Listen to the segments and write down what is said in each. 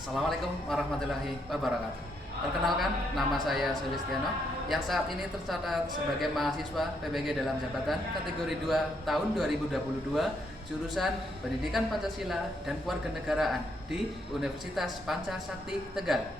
Assalamualaikum warahmatullahi wabarakatuh. Perkenalkan, nama saya Sulistiano yang saat ini tercatat sebagai mahasiswa PBG dalam jabatan kategori 2 tahun 2022 jurusan Pendidikan Pancasila dan Kewarganegaraan di Universitas Pancasakti Tegal.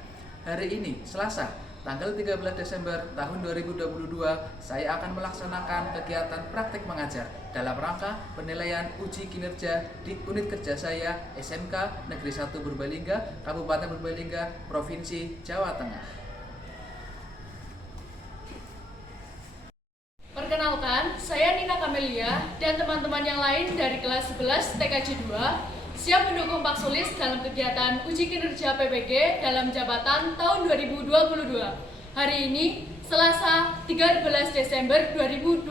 Hari ini, Selasa, tanggal 13 Desember tahun 2022, saya akan melaksanakan kegiatan praktik mengajar dalam rangka penilaian uji kinerja di unit kerja saya SMK Negeri 1 Purbalingga, Kabupaten Purbalingga, Provinsi Jawa Tengah. Perkenalkan, saya Nina Kamelia dan teman-teman yang lain dari kelas 11 TKJ 2 siap mendukung Pak Sulis dalam kegiatan uji kinerja PBG dalam jabatan tahun 2022. Hari ini, Selasa 13 Desember 2022.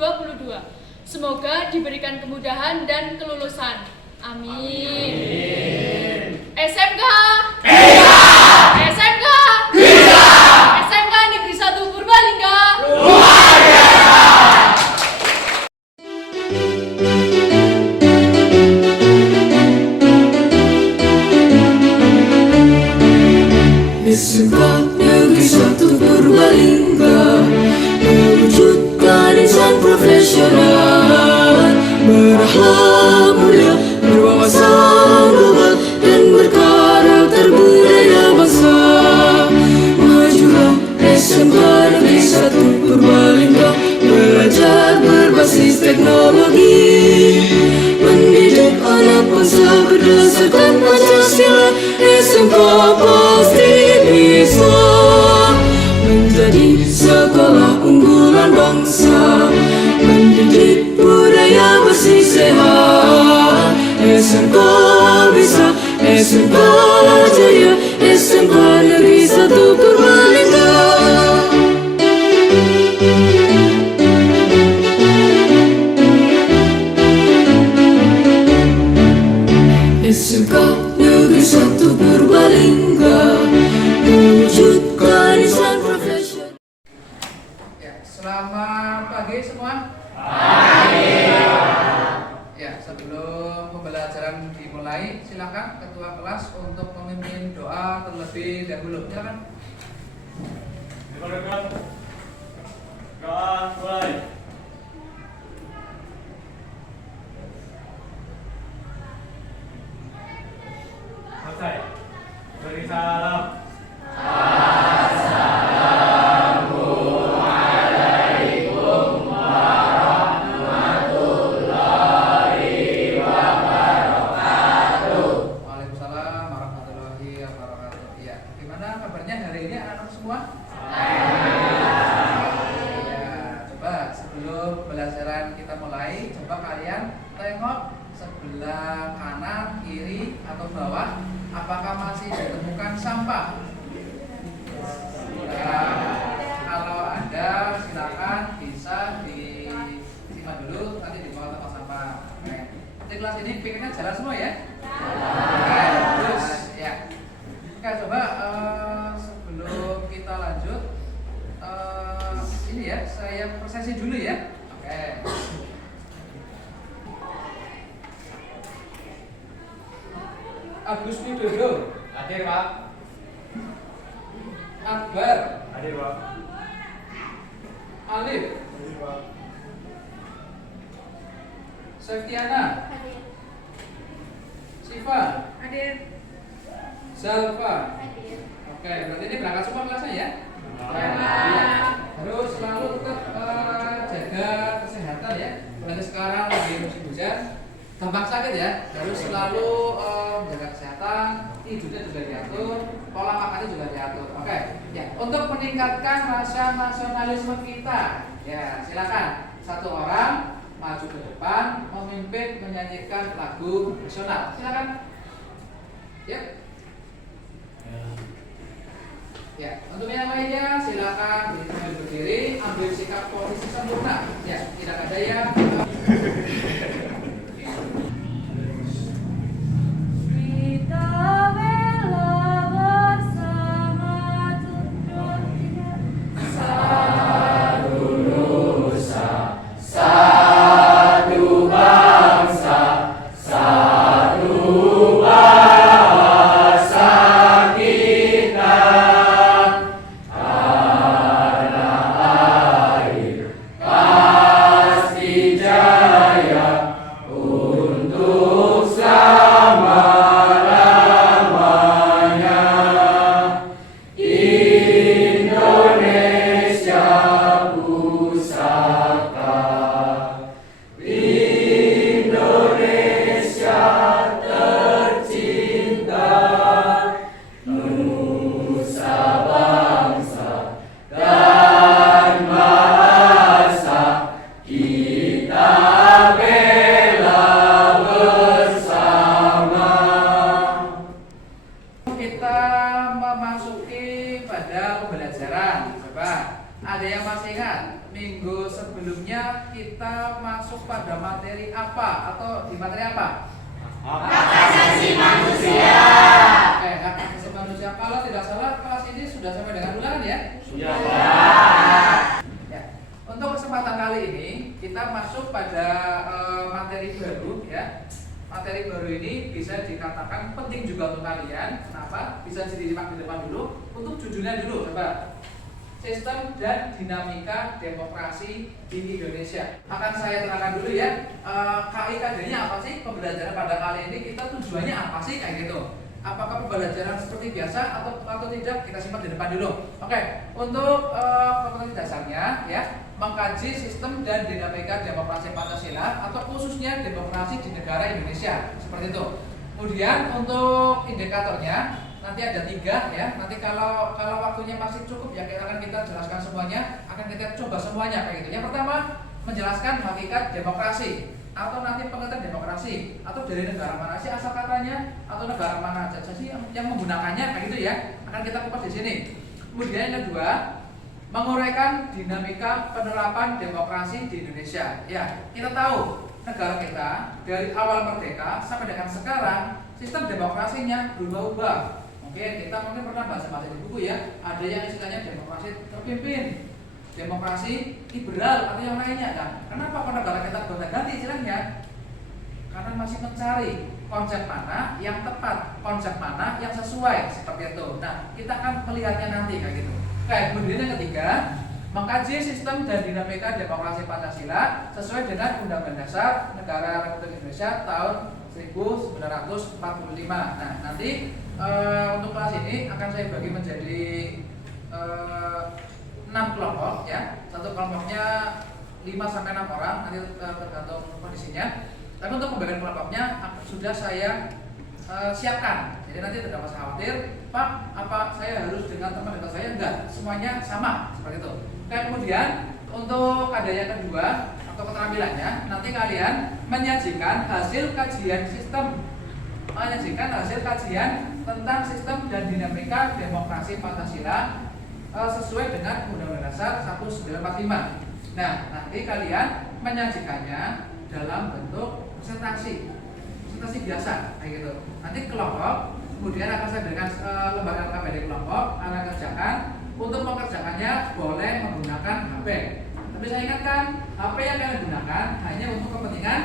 Semoga diberikan kemudahan dan kelulusan. Amin. SMK! SMK! SMK Negeri 1 Purbalingga! SMK Negeri 1 Purbalingga mewujudkan insan profesional, berakhlak mulia, berwawasan luas dan berkarakter budaya bangsa. Majulah SMK Negeri 1 Purbalingga, belajar berbasis teknologi, mendidik anak bangsa berdasarkan Pancasila. SMK pasti bisa menjadi sekolah unggulan bangsa, mendidik budaya bersih sehat. SMK bisa, SMK jaya, SMK Negeri 1 Purbalingga. SMK Negeri 1 Purbalingga mewujudkan insan profesional. Selamat pagi semua. Ya, sebelum pembelajaran dimulai, silakan ketua kelas untuk memimpin doa terlebih dahulu. Silakan. Doa mulai. Selesai. Beri salam. Waalaikumsalam warahmatullahi wabarakatuh. Ya, gimana kabarnya hari ini anak-anak semua? Ya, coba sebelum pembelajaran kita mulai, coba kalian tengok sebelah kanan, kiri, atau bawah, apakah masih ditemukan sampah? Nah, kalau ada, silakan bisa disimpan dulu, nanti dibawa tempat sampah. Oke. Di kelas ini pikirnya jalan semua ya? Oke, terus ya. Oke, coba sebelum kita lanjut, ini ya, saya presentasi dulu ya. Oke. Agus Widodo. Hadir, Pak. Akbar. Hadir, Pak. Alif. Hadir, Pak. Septiana. Hadir. Siva. Hadir. Zalfa. Hadir. Oke, berarti ini berangkat semua kelasnya ya? Ya. Iya. Terus selalu tetap jaga kesehatan ya. Berarti sekarang lagi musim hujan, gampang sakit ya. Terus selalu menjaga kesehatan, tidurnya juga diatur, pola makannya juga diatur. Oke, ya. Untuk meningkatkan rasa nasionalisme kita, ya silakan satu orang maju ke depan, memimpin menyanyikan lagu nasional. Silakan. Ya. Ya, untuk yang lainnya silakan berdiri, ambil sikap posisi sempurna. Ya, tidak ada yang Kita bela bersama untuk tidak Satu nusa, satu bangsa, satu bahasa. Ada yang masih ingat? Minggu sebelumnya kita masuk pada materi apa? Atau di materi apa? Hak Asasi manusia. Oke, hak asasi manusia. Kalau tidak salah, kelas ini sudah sampai dengan ulangan ya? sudah. Ya. Untuk kesempatan kali ini kita masuk pada materi baru ya. Materi baru ini bisa dikatakan penting juga untuk kalian. Kenapa? Bisa disimak di depan dulu. Untuk judulnya dulu, coba. Sistem dan dinamika demokrasi di Indonesia. Akan saya terangkan dulu ya. KIKD-nya apa sih? Pembelajaran pada kali ini kita tujuannya apa sih kayak gitu? Apakah pembelajaran seperti biasa atau tidak? Kita simpan di depan dulu. Oke, untuk kompetensi dasarnya ya, mengkaji sistem dan dinamika demokrasi Pancasila atau khususnya demokrasi di negara Indonesia seperti itu. Kemudian untuk indikatornya nanti ada 3 ya. Nanti kalau waktunya masih cukup ya akan kita jelaskan semuanya, akan kita coba semuanya kayak gitu. Yang pertama menjelaskan hakikat demokrasi atau nanti pengertian demokrasi atau dari negara mana sih asal katanya atau negara mana aja sih yang menggunakannya kayak gitu ya. Akan kita kupas di sini. Kemudian yang kedua menguraikan dinamika penerapan demokrasi di Indonesia. Ya, kita tahu negara kita dari awal merdeka sampai dengan sekarang sistem demokrasinya berubah-ubah. Kita mungkin pernah baca di buku ya. Ada yang istilahnya demokrasi terpimpin, demokrasi liberal atau yang lainnya kan. Kenapa kok negara kita gonta-ganti istilahnya? Karena masih mencari konsep mana yang tepat, konsep mana yang sesuai seperti itu. Nah, kita akan melihatnya nanti kayak gitu. Kemudian yang ketiga, mengkaji sistem dan dinamika demokrasi Pancasila sesuai dengan Undang-Undang Dasar Negara Republik Indonesia tahun 1945. Nah, nanti untuk kelas ini akan saya bagi menjadi 6 kelompok ya. Satu kelompoknya 5-6 orang, nanti tergantung kondisinya. Tapi untuk pembagian kelompoknya sudah saya siapkan. Jadi nanti tidak usah khawatir, Pak, apa saya harus dengan teman dekat saya? Enggak, semuanya sama seperti itu. Kemudian untuk ada yang kedua atau keterampilannya, nanti kalian menyajikan hasil kajian tentang sistem dan dinamika demokrasi Pancasila sesuai dengan Undang-Undang Dasar 1945. Nah, nanti kalian menyajikannya dalam bentuk presentasi biasa kayak gitu. Nanti kelompok, kemudian akan saya berikan lembaga KPD kelompok, akan kerjakan. Untuk mengerjakannya boleh menggunakan HP. Tapi saya ingatkan, HP yang kalian gunakan hanya untuk kepentingan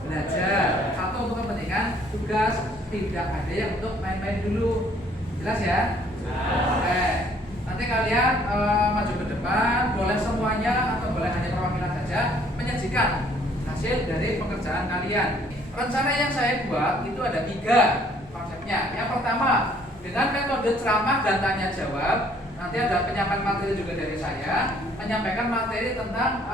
belajar atau untuk kepentingan tugas, tidak ada yang untuk main-main dulu. Jelas ya? Oke. Nanti kalian maju ke depan, boleh semuanya atau boleh hanya perwakilan saja menyajikan hasil dari pekerjaan kalian. Rencana yang saya buat itu ada 3 konsepnya. Yang pertama, dengan metode ceramah dan tanya jawab. Nanti ada penyampaian materi juga dari saya, menyampaikan materi tentang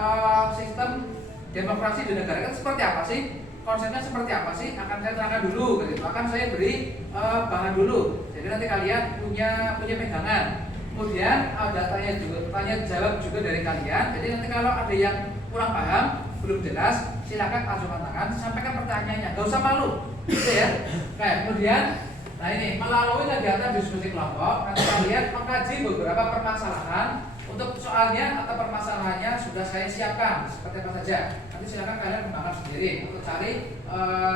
sistem demokrasi di negara kita seperti apa sih, konsepnya seperti apa sih, akan saya terangkan dulu gitu. Akan saya beri bahan dulu. Jadi nanti kalian punya pegangan. Kemudian ada tanya jawab juga dari kalian. Jadi nanti kalau ada yang kurang paham, belum jelas, silakan ajukan tangan, sampaikan pertanyaannya. Gak usah malu, gitu ya. Oke, kemudian nah ini melalui kegiatan diskusi kelompok, nanti kalian mengkaji beberapa permasalahan. Untuk soalnya atau permasalahannya sudah saya siapkan seperti apa saja. Nanti silakan kalian kembangkan sendiri untuk cari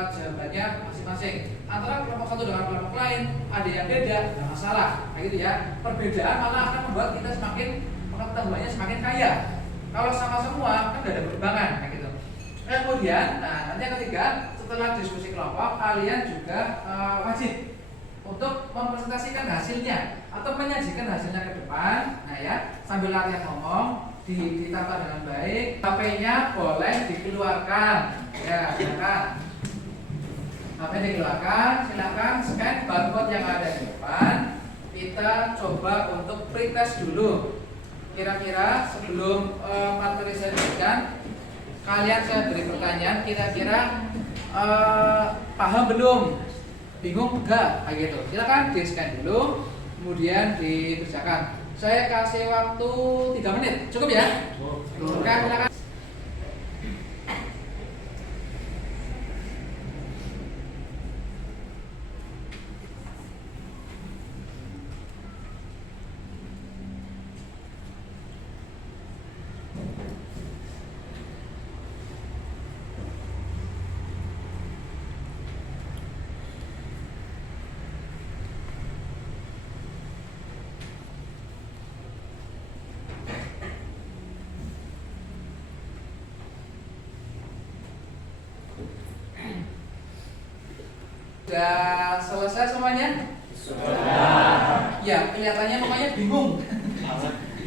jawabannya masing-masing. Antara kelompok satu dengan kelompok lain ada yang beda, tidak masalah, kayak gitu ya. Perbedaan malah akan membuat kita semakin pengetahuannya semakin kaya. Kalau sama semua kan tidak ada perubahan, kayak gitu. Kemudian, nah nanti yang ketiga, setelah diskusi kelompok, kalian juga wajib untuk mempresentasikan hasilnya atau menyajikan hasilnya ke depan. Nah ya, sambil latihan ngomong, ditata dengan baik. HP-nya boleh dikeluarkan, ya silakan. HP dikeluarkan, silakan scan barcode yang ada di depan. Kita coba untuk pretest dulu. Kira-kira sebelum materi saya berikan, kalian saya beri pertanyaan. Kira-kira paham belum? Bingung enggak? Kayak gitu. Silakan di scan dulu, kemudian dikerjakan. Saya kasih waktu 3 menit, cukup ya? Oke, silakan. Sudah selesai semuanya? Sudah. Ya, kelihatannya semuanya bingung.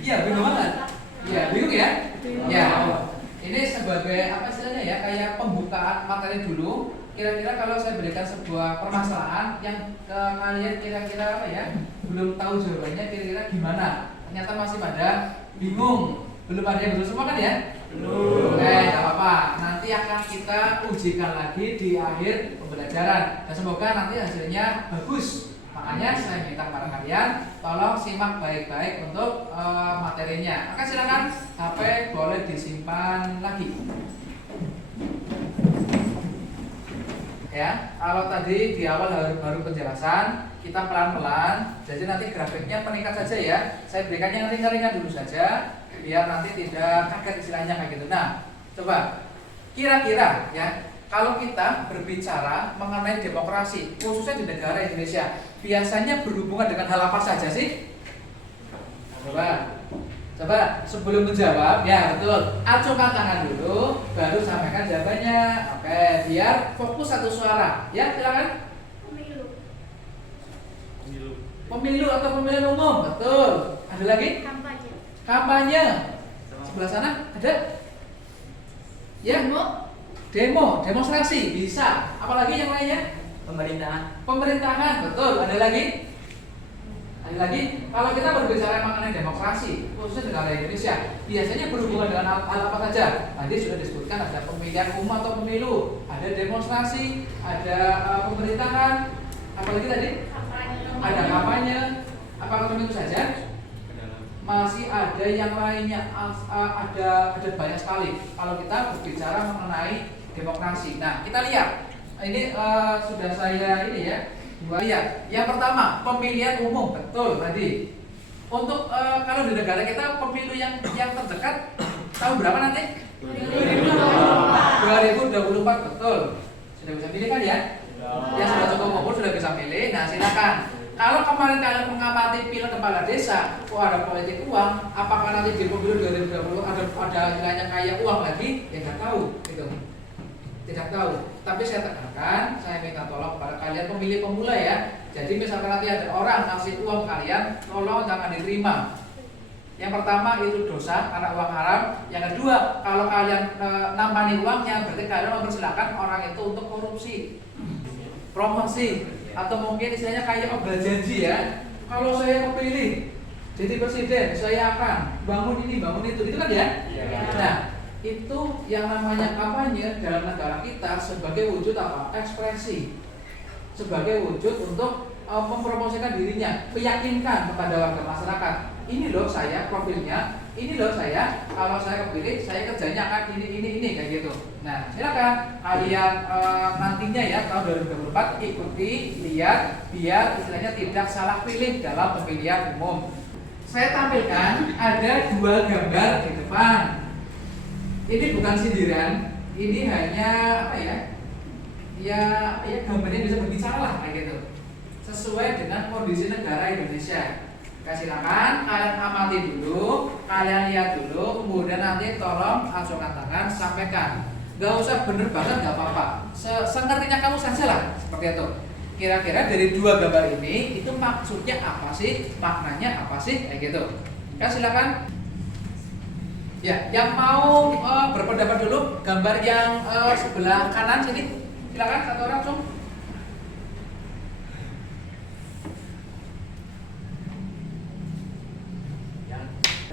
Iya, bingung banget. Iya, bingung ya? Ya. Ini sebagai apa istilahnya ya? Kayak pembukaan materi dulu. Kira-kira kalau saya berikan sebuah permasalahan yang kalian kira-kira apa ya? Belum tahu jawabannya, kira-kira gimana? Ternyata masih pada bingung. Belum ada yang betul semua kan ya? Belum. Nggak apa-apa. Nanti akan kita ujikan lagi di akhir pembelajaran. Dan semoga nanti hasilnya bagus. Makanya saya minta kepada kalian tolong simak baik-baik untuk materinya. Oke, silakan. HP boleh disimpan lagi. Ya, kalau tadi di awal baru penjelasan, kita pelan-pelan. Jadi nanti grafiknya meningkat saja ya. Saya berikan yang ringan-ringan dulu saja, biar nanti tidak kaget istilahnya kayak gitu. Nah, coba kira-kira ya, kalau kita berbicara mengenai demokrasi, khususnya di negara Indonesia, biasanya berhubungan dengan hal apa saja sih? Coba sebelum menjawab, ya betul, acungkan tangan dulu, baru sampaikan jawabannya. Oke, biar fokus satu suara. Ya, silakan. Pemilu atau pemilihan umum, betul. Ada lagi? Kampanye. Sebelah sana ada? Ya. Demonstrasi bisa. Apalagi yang lainnya? Pemerintahan, betul. Ada lagi? Kalau kita berbicara mengenai demokrasi, khususnya negara Indonesia, biasanya berhubungan dengan hal apa saja? Tadi sudah disebutkan ada pemilihan umum atau pemilu, ada demonstrasi, ada pemerintahan, apalagi tadi? Ada kampanye. Apakah cuma itu saja? Masih ada yang lainnya, ada banyak sekali. Kalau kita berbicara mengenai demokrasi, nah kita lihat ini sudah saya ini ya. Lihat, yang pertama pemilihan umum, betul tadi. Untuk kalau di negara kita pemilu yang terdekat tahun berapa nanti? 2024, betul. Sudah bisa pilih kan ya? Yang sudah cukup umur sudah bisa pilih. Nah silakan. Kalau kemarin kalian mengamati pil kepala desa, ada politik uang, apakah nanti di pemilu 2020 ada istilahnya kayak uang lagi? Ya nggak tahu, gitu. Tidak tahu. Tapi saya tekankan, saya minta tolong kepada kalian pemilih pemula ya. Jadi misalkan nanti ada orang ngasih uang kalian, tolong jangan diterima. Yang pertama itu dosa karena uang haram. Yang kedua, kalau kalian nampani uangnya, berarti kalian mempersilahkan orang itu untuk korupsi, promosi, atau mungkin istilahnya kayak obral janji ya. Kalau saya kepilih jadi presiden, saya akan bangun ini, bangun itu kan ya? Nah, itu yang namanya kampanye dalam negara kita sebagai wujud apa? Ekspresi, sebagai wujud untuk mempromosikan dirinya, meyakinkan kepada warga masyarakat. Ini loh saya profilnya, ini loh saya, kalau saya kepilih saya kerjanya akan ini kayak gitu. Nah silakan kalian nantinya ya tahun 2024 ikuti, lihat biar istilahnya tidak salah pilih dalam pemilihan umum. Saya tampilkan ada dua gambar di depan. Ini bukan sindiran, ini hanya apa ya? Ya gambarnya bisa berbicara lah kayak gitu. Sesuai dengan kondisi negara Indonesia. Silakan kalian amati dulu, kalian lihat dulu, kemudian nanti tolong acungkan tangan, sampaikan. Gak usah bener banget, gak apa-apa. Sengertinya kamu saja lah, seperti itu. Kira-kira dari dua gambar ini itu maksudnya apa sih? Maknanya apa sih? Kayak gitu. Silakan. Ya, yang mau berpendapat dulu, gambar yang sebelah kanan sini, silakan satu orang langsung.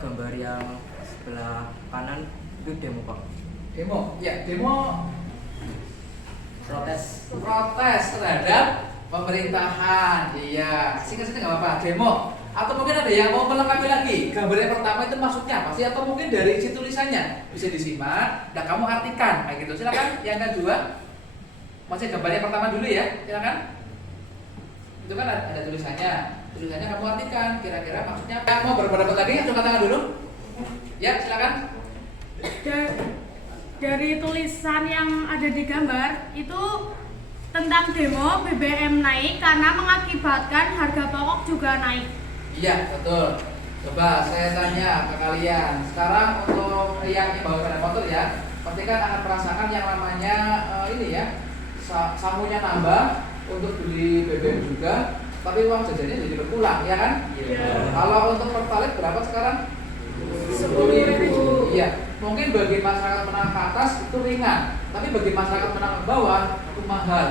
Gambar yang sebelah kanan itu demo Pak. Demo, ya demo Protes. terhadap pemerintahan. Iya, singkat-singkat nggak apa-apa. Demo. Atau mungkin ada yang mau melengkapi lagi. Gambar yang pertama itu maksudnya apa sih? Atau mungkin dari isi tulisannya bisa disimak dan kamu artikan kayak gitu. Silakan. Yang kedua, masih gambar yang pertama dulu ya. Silakan. Itu kan ada tulisannya. Tulisannya kamu artikan. Kira-kira maksudnya apa? Mau berpendapat lagi? Angkat tangan dulu. Ya, silakan. Dari tulisan yang ada di gambar itu tentang demo BBM naik karena mengakibatkan harga pokok juga naik. Iya, betul. Coba saya tanya ke kalian. Sekarang untuk yang bawa sepeda motor ya, pasti kan akan merasakan yang namanya ini ya, samunya nambah, untuk beli BBM juga, tapi uang jajannya jadi berkurang, ya kan? Iya. Kalau untuk Pertalite berapa sekarang? 10.000. Iya, mungkin bagi masyarakat menengah ke atas itu ringan, tapi bagi masyarakat menengah ke bawah itu mahal.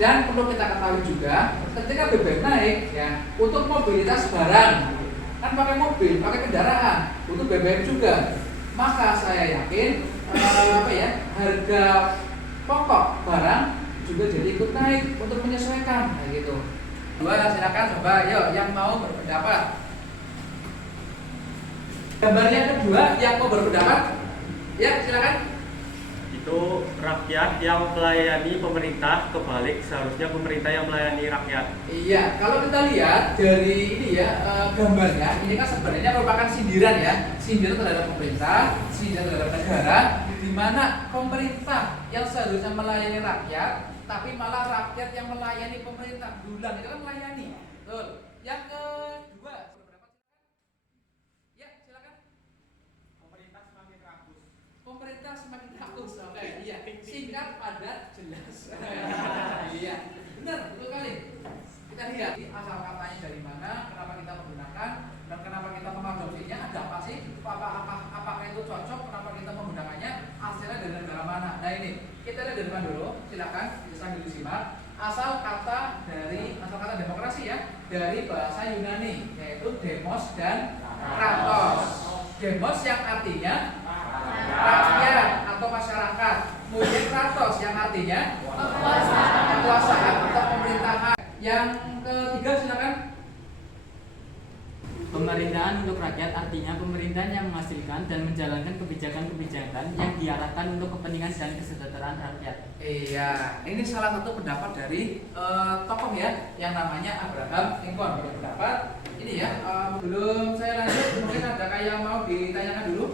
Dan perlu kita ketahui juga, ketika BBM naik, ya, untuk mobilitas barang, kan pakai mobil, pakai kendaraan, butuh BBM juga. Maka saya yakin harga pokok barang juga jadi ikut naik untuk menyesuaikan, kayak gitu. Dua, silakan coba, yuk yang mau berpendapat. Gambar yang kedua yang mau berpendapat, ya silakan. Itu rakyat yang melayani pemerintah, kebalik seharusnya pemerintah yang melayani rakyat. Iya, kalau kita lihat dari ini ya gambarnya, ini kan sebenarnya merupakan sindiran ya, sindiran terhadap pemerintah, sindiran terhadap negara, di mana pemerintah yang seharusnya melayani rakyat, tapi malah rakyat yang melayani pemerintah. Dulang itu kan melayani. Betul. Yang kedua, ya silakan. Pemerintah semakin rakus. Pemerintah semakin rakus. Oke, iya. Singkat, padat, jelas. Iya, benar, betul kali. Kita lihat asal katanya dari mana, kenapa kita menggunakan, dan kenapa kita mengadopsinya, ada apa sih? Apakah itu cocok? Kenapa kita menggunakannya? Asalnya dari negara mana? Nah ini, kita lihat dari mana dulu. Silakan sambil disimak. Asal kata demokrasi ya, dari bahasa Yunani, yaitu demos dan kratos. Demos yang artinya rakyat atau masyarakat, kemudian kratos yang artinya kekuasaan atau pemerintahan. Yang ketiga silakan. Pemerintahan untuk rakyat artinya pemerintahan yang menghasilkan dan menjalankan kebijakan-kebijakan yang diarahkan untuk kepentingan dan kesejahteraan rakyat. Iya, ini salah satu pendapat dari tokoh ya, yang namanya Abraham Lincoln. Berpendapat ini ya. Belum saya lanjut, mungkin adakah yang mau ditanyakan dulu?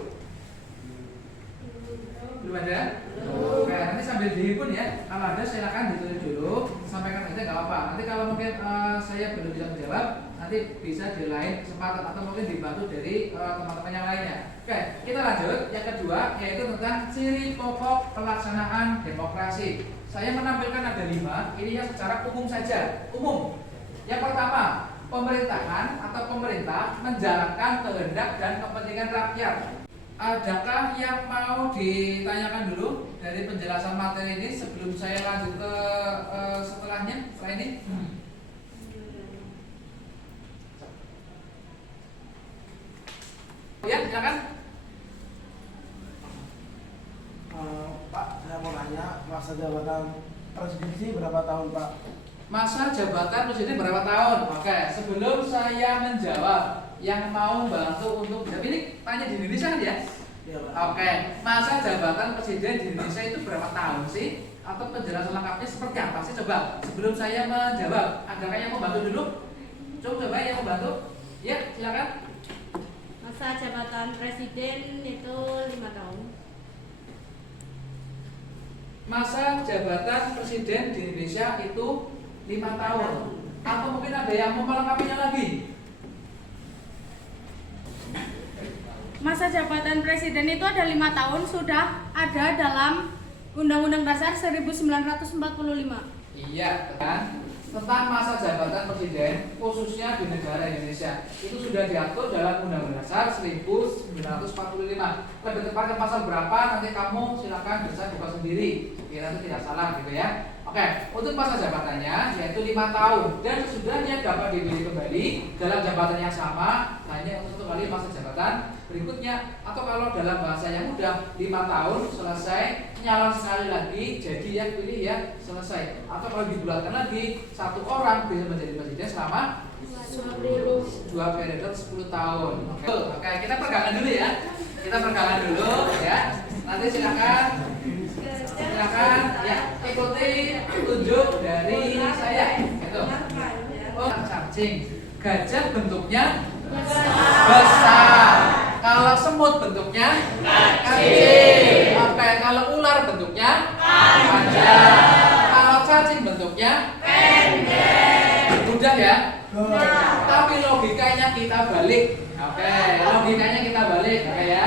Belum ada? Oke, nanti sambil dihimpun ya. Kalau ada silakan ditulis dulu, sampaikan aja nggak apa-apa. Nanti kalau mungkin saya belum bisa menjawab, nanti bisa di lain kesempatan atau mungkin dibantu dari teman-teman yang lainnya. Oke, kita lanjut. Yang kedua yaitu tentang ciri pokok pelaksanaan demokrasi. Saya menampilkan ada 5. Ini yang secara umum saja. Umum. Yang pertama, pemerintahan atau pemerintah menjalankan kehendak dan kepentingan rakyat. Adakah yang mau ditanyakan dulu dari penjelasan materi ini sebelum saya lanjut ke setelahnya? Setelah ini? Ya, silakan. Pak, saya mau nanya masa jabatan presidensi berapa tahun, Pak? Masa jabatan presiden berapa tahun? Oke, sebelum saya menjawab, yang mau bantu untuk jawab ini tanya di Indonesia kan ya? Iya, Pak. Oke, masa jabatan presiden di Indonesia itu berapa tahun sih? Atau penjelasan lengkapnya seperti apa sih? Coba sebelum saya menjawab, adakah yang mau bantu dulu? Coba yang mau bantu? Ya, silakan. Masa jabatan presiden itu 5 tahun. Masa jabatan presiden di Indonesia itu 5 tahun. Atau mungkin ada yang mau melengkapinya lagi? Masa jabatan presiden itu ada 5 tahun, sudah ada dalam Undang-Undang Dasar 1945. Iya, kan? Tentang masa jabatan presiden khususnya di negara Indonesia itu sudah diatur dalam Undang-Undang Dasar 1945. Lebih tepatnya pasal berapa nanti kamu silakan bisa buka sendiri, biar nanti tidak salah gitu ya. Oke, untuk masa jabatannya yaitu 5 tahun dan sesudahnya dapat dipilih kembali dalam jabatan yang sama hanya untuk kembali masa jabatan berikutnya, atau kalau dalam bahasa yang mudah 5 tahun selesai nyalon sekali lagi jadi yang pilih ya selesai, atau kalau dibulatkan lagi 1 orang bisa menjadi presiden selama 2 periode 10 tahun. Oke, kita pegangan dulu ya. Kita pegangan dulu ya. Nanti silakan ya ikuti petunjuk dari saya. Gitu. Oh, cacing. Gajah bentuknya besar. Kalau semut bentuknya kecil. Oke, kalau ular bentuknya panjang. Kalau cacing bentuknya pendek. Mudah ya? Tapi logikanya kita balik. Oke, logikanya kita balik. Oke ya.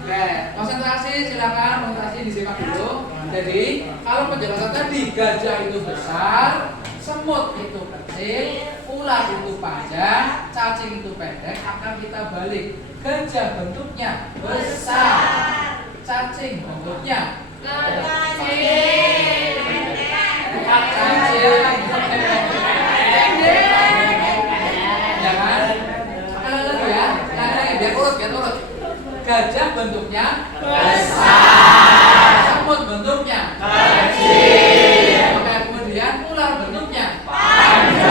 Oke, konsentrasi silakan, konsentrasi disimak dulu. Jadi, kalau penjelasan tadi gajah itu besar, semut itu kecil, ular itu panjang, cacing itu pendek, akan kita balik. Gajah bentuknya besar, cacing bentuknya cacing ya kan? Ya, biar urut. Gajah bentuknya besar, semut bentuknya kecil, oke, kemudian ular bentuknya panjang,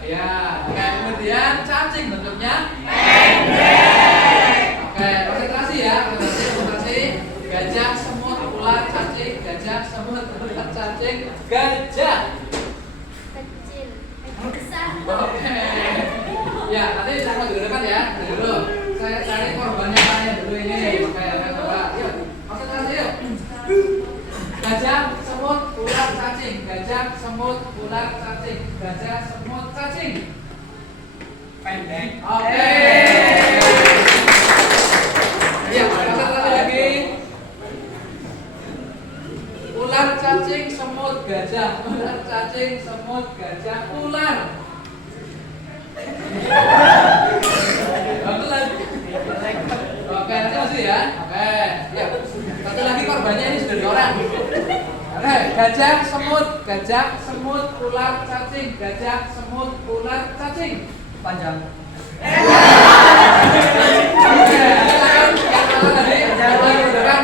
ya, oke, kemudian cacing bentuknya pendek, oke, konsentrasi ya, konsentrasi. Gajah, semut, ular, cacing, gajah, semut, ular, cacing, gajah Kecil, besar. oke. Ya, nanti sama dulu depan ya. Dulu. Saya cari korbannya mana dulu ini. Oke, coba. Yuk. Konsentrasi yuk. Gajah, semut, ular, cacing. Gajah, semut, ular, cacing. Gajah, semut, cacing. Pendek. Oke. Ya, konsentrasi lagi. Ular, cacing, semut, gajah. Ular, cacing, semut, gajah, ular. Satu lagi. Oke, nanti masih ya. Oke, ya. Satu lagi korbannya ini sudah 2 orang. Oke, gajah, semut, ular, cacing. Gajah, semut, ular, cacing. Panjang. Oke, silakan. Yang mana tadi? Silakan.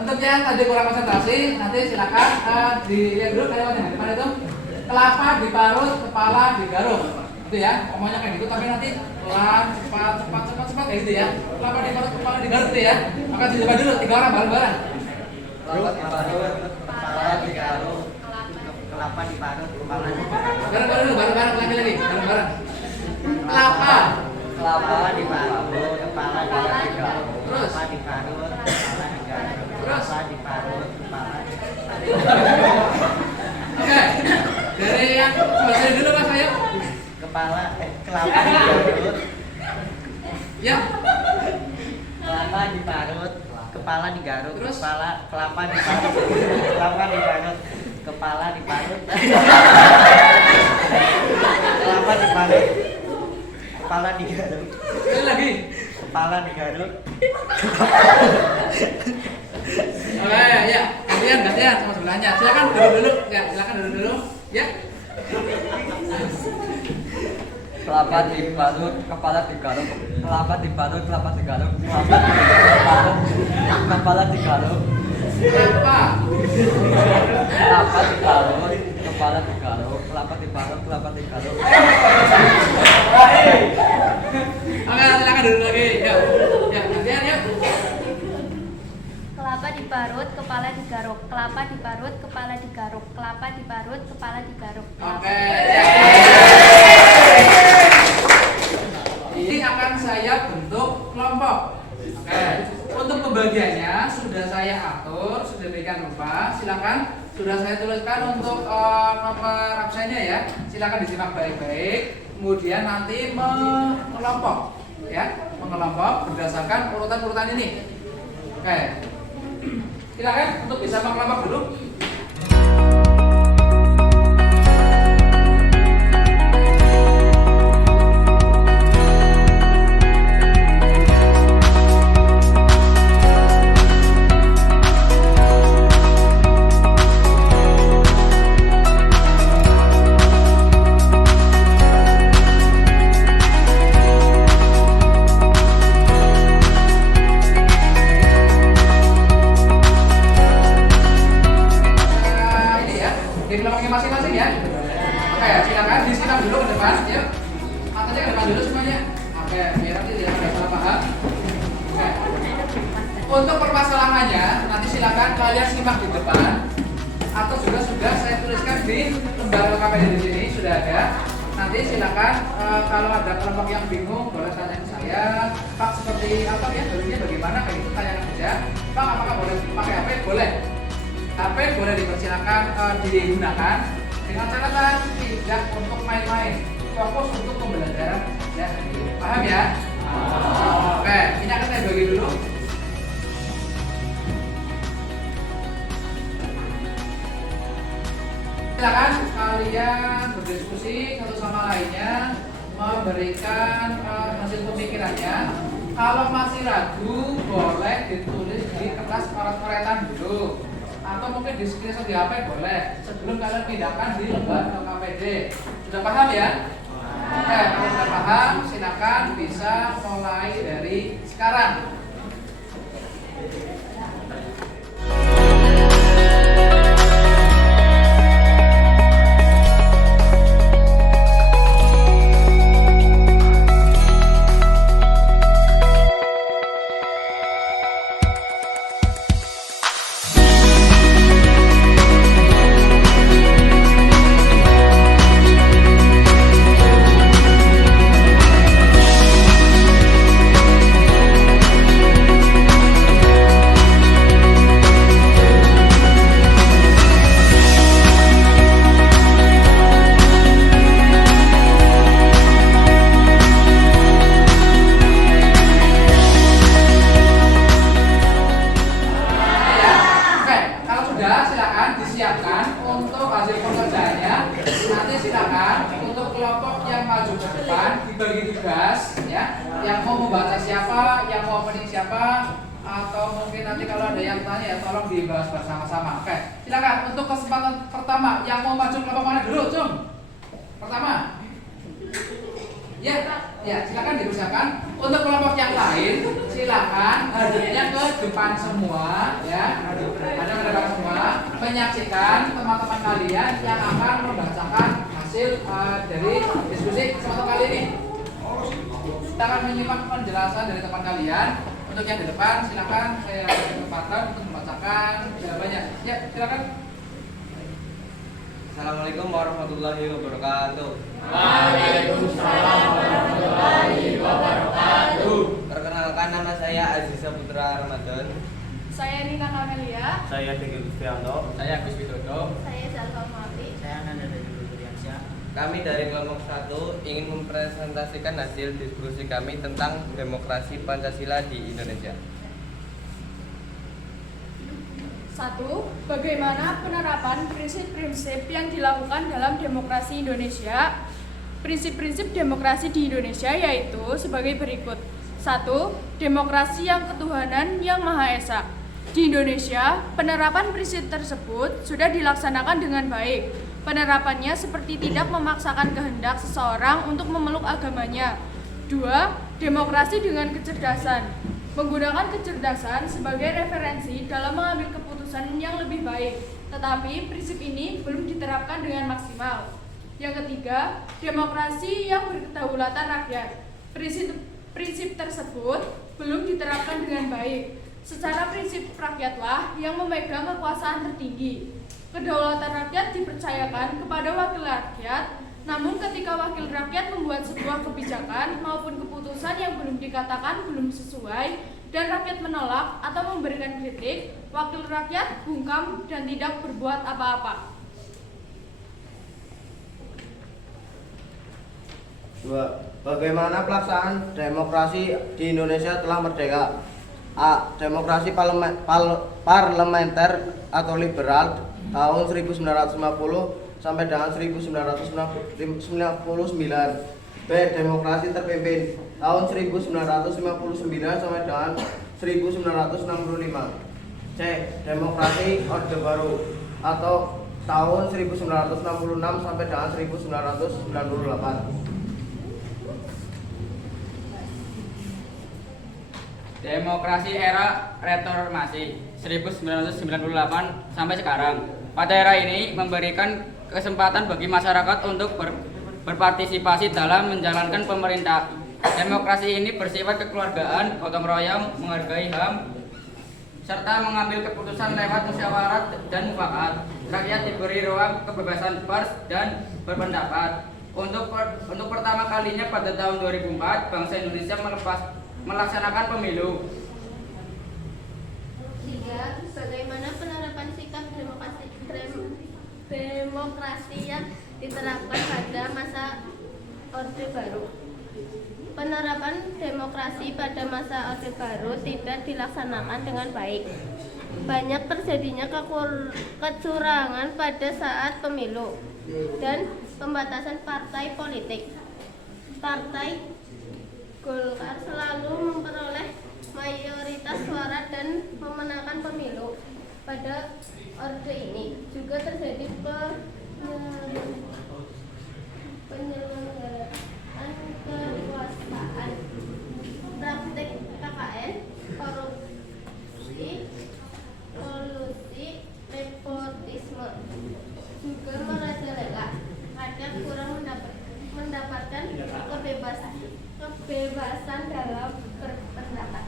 Untuk yang tadi kurang konsentrasi, nanti silakan dilihat dulu kalimatnya. Di mana itu? Kelapa diparut, kepala digaruk. Itu ya, ngomongnya kayak gitu, tapi nanti pelan, cepat kayak gitu ya. Kelapa diparut, kepala digaruk itu ya. Maka dicoba dulu 3 orang bareng-bareng. Kelapa diparut, kepala digaruk. Kelapa diparut, kepala digaruk. Bareng-bareng dulu, bareng-bareng lagi. Bareng-bareng. Kelapa. Kelapa diparut, kepala digaruk. Terus. Kelapa diparut, kepala digaruk. Terus. Kelapa diparut, kepala digaruk. Oke. Dari yang selesai dulu Mas ayo. Kelapa digaruk. Ya. Kelapa diparut, kepala digaruk. Terus? Kelapa diparut, kelapa diparut, kepala diparut. Kelapa diparut, kepala digaruk. Sekali lagi. Kepala digaruk. Oke, ya. Gantian sama sebelahnya. Silakan duduk dulu. Ya, silakan duduk dulu. Ya. Kelapa diparut, kepala digaruk. Kelapa diparut, kelapa digaruk. Kelapa diparut, kepala digaruk. Kelapa. Kelapa diparut, kepala digaruk. Kelapa diparut, kelapa digaruk. Oke, silakan duduk lagi. Ya. Ya, gantian ya. Kelapa diparut, kepala digaruk. Kelapa diparut, kepala digaruk. Kelapa diparut, kepala digaruk. Oke. Ya. Ini akan saya bentuk kelompok. Oke. Untuk pembagiannya sudah saya atur, sudah berikan rupa. Silakan sudah saya tuliskan untuk nomor absennya ya. Silakan disimak baik-baik. Kemudian nanti mengelompok, ya, mengelompok berdasarkan urutan-urutan ini. Oke. Silakan untuk bisa mengelompok dulu. Masing-masing ya. Oke, silakan disimak dulu ke depan, yuk. Matanya ke depan dulu semuanya. Oke, biar nanti tidak ada salah paham. Oke. Untuk permasalahannya nanti silakan kalian simak di depan atau juga sudah saya tuliskan di lembar KPD di sini sudah ada. Nanti silakan kalau ada kelompok yang bingung boleh tanya ke saya. Pak seperti apa ya? Dulunya bagaimana? Kayak gitu tanyakan saja. Pak apakah boleh pakai HP? Boleh. HP boleh dipersilakan digunakan dengan catatan tidak untuk main-main, fokus untuk pembelajaran ya. Paham ya? Oke. Oke, ini akan saya bagi dulu. Silakan kalian berdiskusi satu sama lainnya, memberikan hasil pemikirannya. Kalau masih ragu, boleh ditulis di kertas coret-coretan dulu, atau mungkin di screenshot di HP boleh. Sebelum kalian pindahkan di lembar LKPD. Sudah paham ya? Oke, kalau sudah paham, silakan bisa mulai dari sekarang. Dibagi tugas ya, yang mau membaca siapa, yang mau opening siapa, atau mungkin nanti kalau ada yang tanya ya tolong dibahas bersama-sama. Oke, silakan untuk kesempatan pertama yang mau maju kelompok mana dulu, Cung? Pertama. Ya, silakan dipersiapkan. Untuk kelompok yang lain, silakan hadirnya ke depan semua ya. Ada ke depan semua, menyaksikan teman-teman kalian yang akan membacakan hasil dari diskusi kesempatan kali ini. Kita akan menyimak penjelasan dari teman kalian. Untuk yang di depan, silakan saya beri kesempatan untuk membacakan jawabannya. Ya, silakan. Assalamualaikum warahmatullahi wabarakatuh. Waalaikumsalam warahmatullahi wabarakatuh. Perkenalkan, nama saya Aziza Putra Ramadan. Saya Nina Kamelia. Saya Diki Gustianto. Saya Agus Widodo. Saya Zalfa Mati. Saya Nanda dari Duriansyah. Kami dari kelompok 1 ingin mempresentasikan hasil diskusi kami tentang demokrasi Pancasila di Indonesia. 1. Bagaimana penerapan prinsip-prinsip yang dilakukan dalam demokrasi Indonesia? Prinsip-prinsip demokrasi di Indonesia yaitu sebagai berikut. 1. Demokrasi yang ketuhanan yang Maha Esa. Di Indonesia, penerapan prinsip tersebut sudah dilaksanakan dengan baik. Penerapannya seperti tidak memaksakan kehendak seseorang untuk memeluk agamanya. 2. Demokrasi dengan kecerdasan. Menggunakan kecerdasan sebagai referensi dalam mengambil keputusan yang lebih baik, tetapi prinsip ini belum diterapkan dengan maksimal. Yang ketiga, demokrasi yang berkedaulatan rakyat. Prinsip tersebut belum diterapkan dengan baik. Secara prinsip rakyatlah yang memegang kekuasaan tertinggi. Kedaulatan rakyat dipercayakan kepada wakil rakyat. Namun ketika wakil rakyat membuat sebuah kebijakan maupun keputusan yang belum dikatakan belum sesuai dan rakyat menolak atau memberikan kritik, wakil rakyat bungkam dan tidak berbuat apa-apa. 2. Bagaimana pelaksanaan demokrasi di Indonesia telah merdeka? A. Demokrasi parlementer atau liberal tahun 1950 sampai dengan 1999. B. Demokrasi terpimpin tahun 1959 sampai dengan 1965. C. Demokrasi Orde Baru atau tahun 1966 sampai dengan 1998. Demokrasi era reformasi 1998 sampai sekarang. Pada era ini memberikan kesempatan bagi masyarakat untuk berpartisipasi dalam menjalankan pemerintah. Demokrasi ini bersifat kekeluargaan, gotong royong, menghargai HAM, serta mengambil keputusan lewat musyawarah dan mufakat. Rakyat diberi ruang kebebasan pers dan berpendapat. Untuk pertama kalinya pada tahun 2004, bangsa Indonesia melaksanakan pemilu. 3. Bagaimana penerapan sikap demokrasi yang diterapkan pada masa Orde Baru? Penerapan penerapan demokrasi pada masa Orde Baru tidak dilaksanakan dengan baik. Banyak terjadinya kecurangan pada saat pemilu dan pembatasan partai politik. Partai Golkar selalu memperoleh mayoritas suara dan memenangkan pemilu. Pada orde ini juga terjadi penyelenggaraan kekuasaan, praktik KKN, korupsi, kolusi, nepotisme juga merajalela. Kadang kurang mendapatkan kebebasan dalam berpendapat.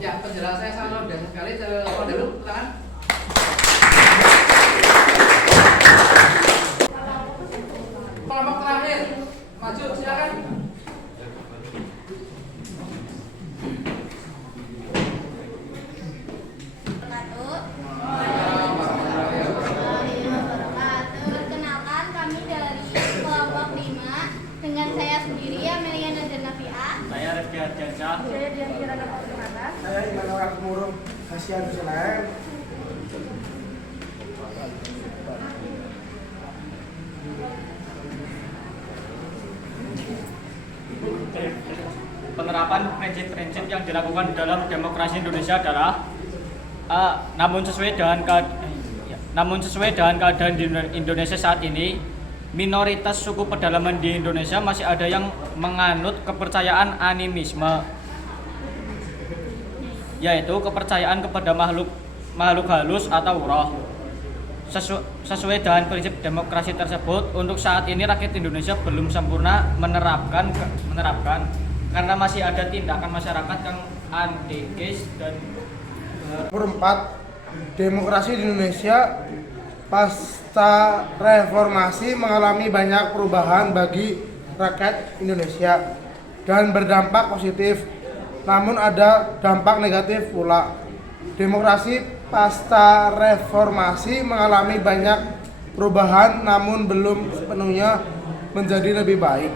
Ya, penjelasannya sangat luar biasa sekali. Telepon dulu, silakan. Kelompok terakhir, maju silakan. Perkenalkan, kami dari kelompok 5 dengan saya sendiri Amelia Najar Nafia. Saya Reski Ardiansyah. Saya Immanuel Murung Hasian Selain. Penerapan prinsip-prinsip yang dilakukan dalam demokrasi Indonesia adalah namun sesuai dengan keadaan di Indonesia saat ini, minoritas suku pedalaman di Indonesia masih ada yang menganut kepercayaan animisme, yaitu kepercayaan kepada makhluk halus atau roh. Sesuai dengan prinsip demokrasi tersebut, untuk saat ini rakyat Indonesia belum sempurna menerapkan karena masih ada tindakan masyarakat yang anarkis dan Perempat, demokrasi di Indonesia pasca reformasi mengalami banyak perubahan bagi rakyat Indonesia dan berdampak positif, namun ada dampak negatif pula. Demokrasi pasca reformasi mengalami banyak perubahan namun belum sepenuhnya menjadi lebih baik.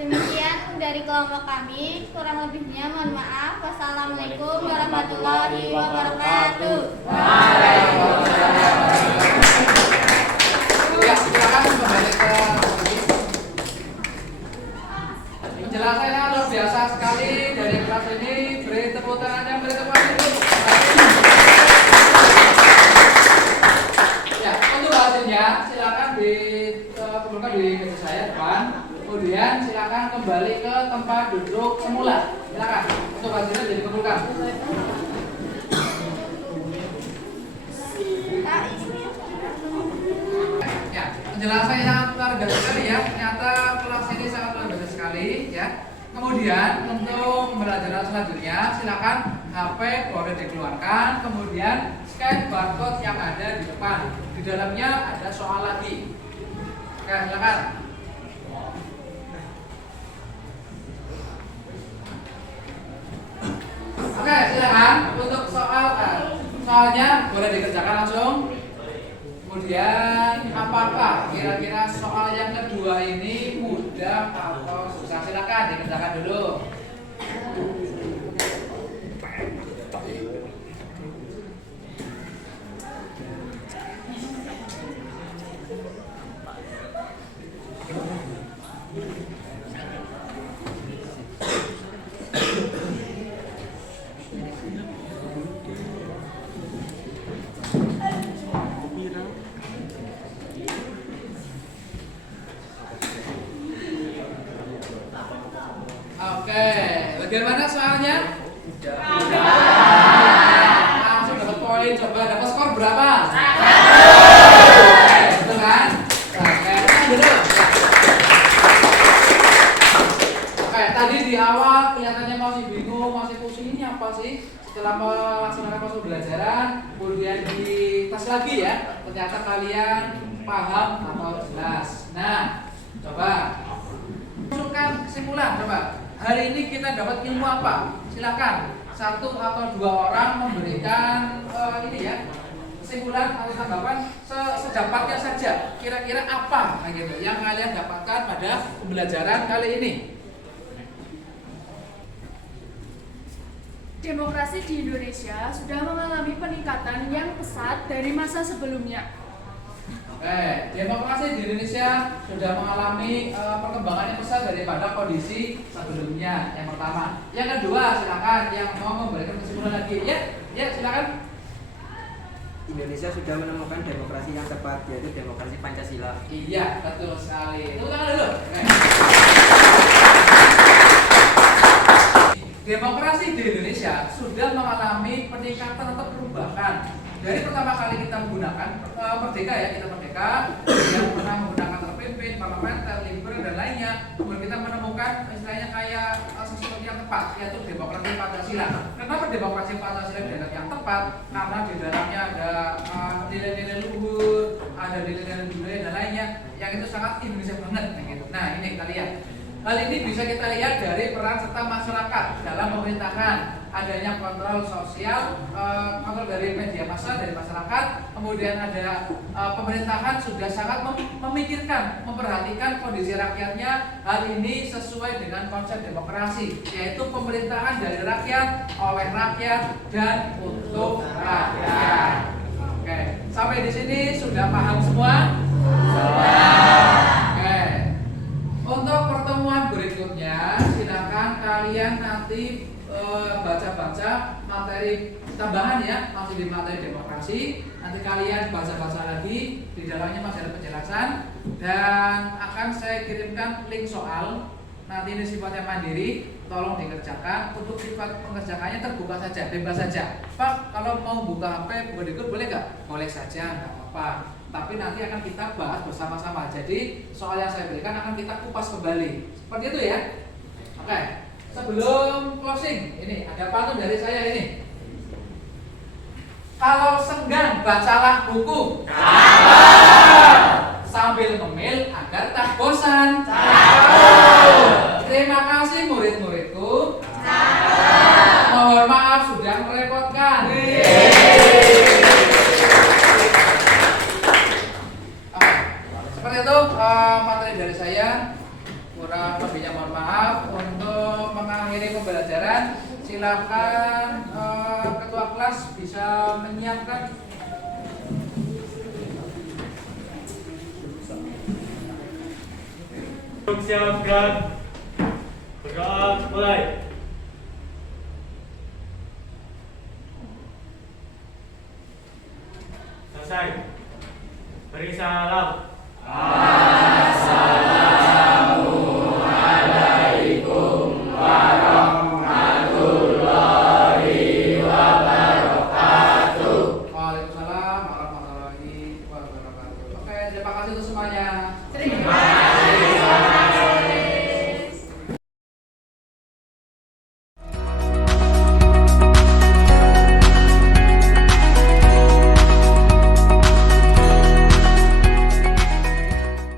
Demikian dari kelompok kami, kurang lebihnya mohon maaf. Wassalamualaikum warahmatullahi wabarakatuh. Ya, silakan kembali ke penjelasannya luar biasa sekali dari kelas ini. Beri tepuk tangan yang beri tepuk tangan dulu. Ya, untuk hasilnya silakan dikumpulkan di meja saya depan. Kemudian silakan kembali ke tempat duduk semula. Silakan untuk hasilnya jadi kumpulkan. Ya, penjelasannya sangat luar biasa sekali ya. Ternyata kelas ini sangat luar biasa sekali ya. Kemudian untuk pembelajaran selanjutnya silakan HP boleh dikeluarkan, kemudian scan barcode yang ada di depan. Di dalamnya ada soal lagi. Oke, silakan. Oke, silakan untuk soalnya boleh dikerjakan langsung. Kemudian apakah kira-kira soal yang kedua ini mudah atau susah? Silakan dikerjakan dulu. Oke, bagaimana soalnya? Langsung dapat poin, coba dapat skor berapa? Betul kan? Oke, dulu. Oke, tadi di awal kelihatannya masih bingung, masih pusing, ini apa sih? Setelah melaksanakan proses pembelajaran, kemudian dites lagi ya, ternyata kalian paham atau jelas. Nah, coba masukkan kesimpulan, coba. Hari ini kita dapat ilmu apa? Silakan 1 atau 2 orang memberikan ini ya, kesimpulan atau tanggapan sedapatnya saja. Kira-kira apa gitu yang kalian dapatkan pada pembelajaran kali ini? Demokrasi di Indonesia sudah mengalami peningkatan yang pesat dari masa sebelumnya. Demokrasi di Indonesia sudah mengalami perkembangan yang pesat daripada kondisi sebelumnya. Yang pertama. Yang kedua, silakan yang mau memberikan kesimpulan lagi. Ya, silakan. Indonesia sudah menemukan demokrasi yang tepat, yaitu demokrasi Pancasila. Iya, betul sekali. Tepuk tangan dulu. Demokrasi di Indonesia sudah mengalami peningkatan atau perubahan. Dari pertama kali kita menggunakan merdeka ya, kita merdeka, yang pernah menggunakan terpimpin, parlementer, liberal dan lainnya, kemudian kita menemukan istilahnya kayak sesuatu yang tepat, yaitu demokrasi Pancasila. Kenapa demokrasi Pancasila dianggap yang tepat? Karena di dalamnya ada nilai-nilai luhur, ada nilai-nilai budaya dan lainnya, yang itu sangat Indonesia banget. Gitu. Nah ini kita lihat. Hal ini bisa kita lihat dari peran serta masyarakat dalam pemerintahan, adanya kontrol sosial, kontrol dari media massa, dari masyarakat, kemudian ada pemerintahan sudah sangat memikirkan, memperhatikan kondisi rakyatnya. Hal ini sesuai dengan konsep demokrasi, yaitu pemerintahan dari rakyat, oleh rakyat, dan untuk rakyat. Oke, sampai di sini sudah paham semua? Untuk pertemuan berikutnya, silakan kalian nanti baca-baca materi tambahan ya, masih di materi demokrasi. Nanti kalian baca-baca lagi, di dalamnya masih ada penjelasan dan akan saya kirimkan link soal. Nanti ini sifatnya mandiri, tolong dikerjakan. Untuk sifat pengerjakannya terbuka saja, bebas saja. Pak, kalau mau buka HP, berikut boleh nggak? Boleh saja, nggak apa-apa. Tapi nanti akan kita bahas bersama-sama. Jadi soal yang saya berikan akan kita kupas kembali. Seperti itu ya. Oke. Sebelum closing, ini ada pantun dari saya ini. Kalau senggang bacalah buku. Sambil ngemil agar tak bosan. Terima kasih murid-muridku. Mohon maaf sudah merepotkan. Seperti itu materi dari saya. Kurang lebihnya mohon maaf. Untuk mengakhiri pembelajaran, silakan ketua kelas bisa menyiapkan. Siapkan. Bergerak mulai. Selesai. Beri salam.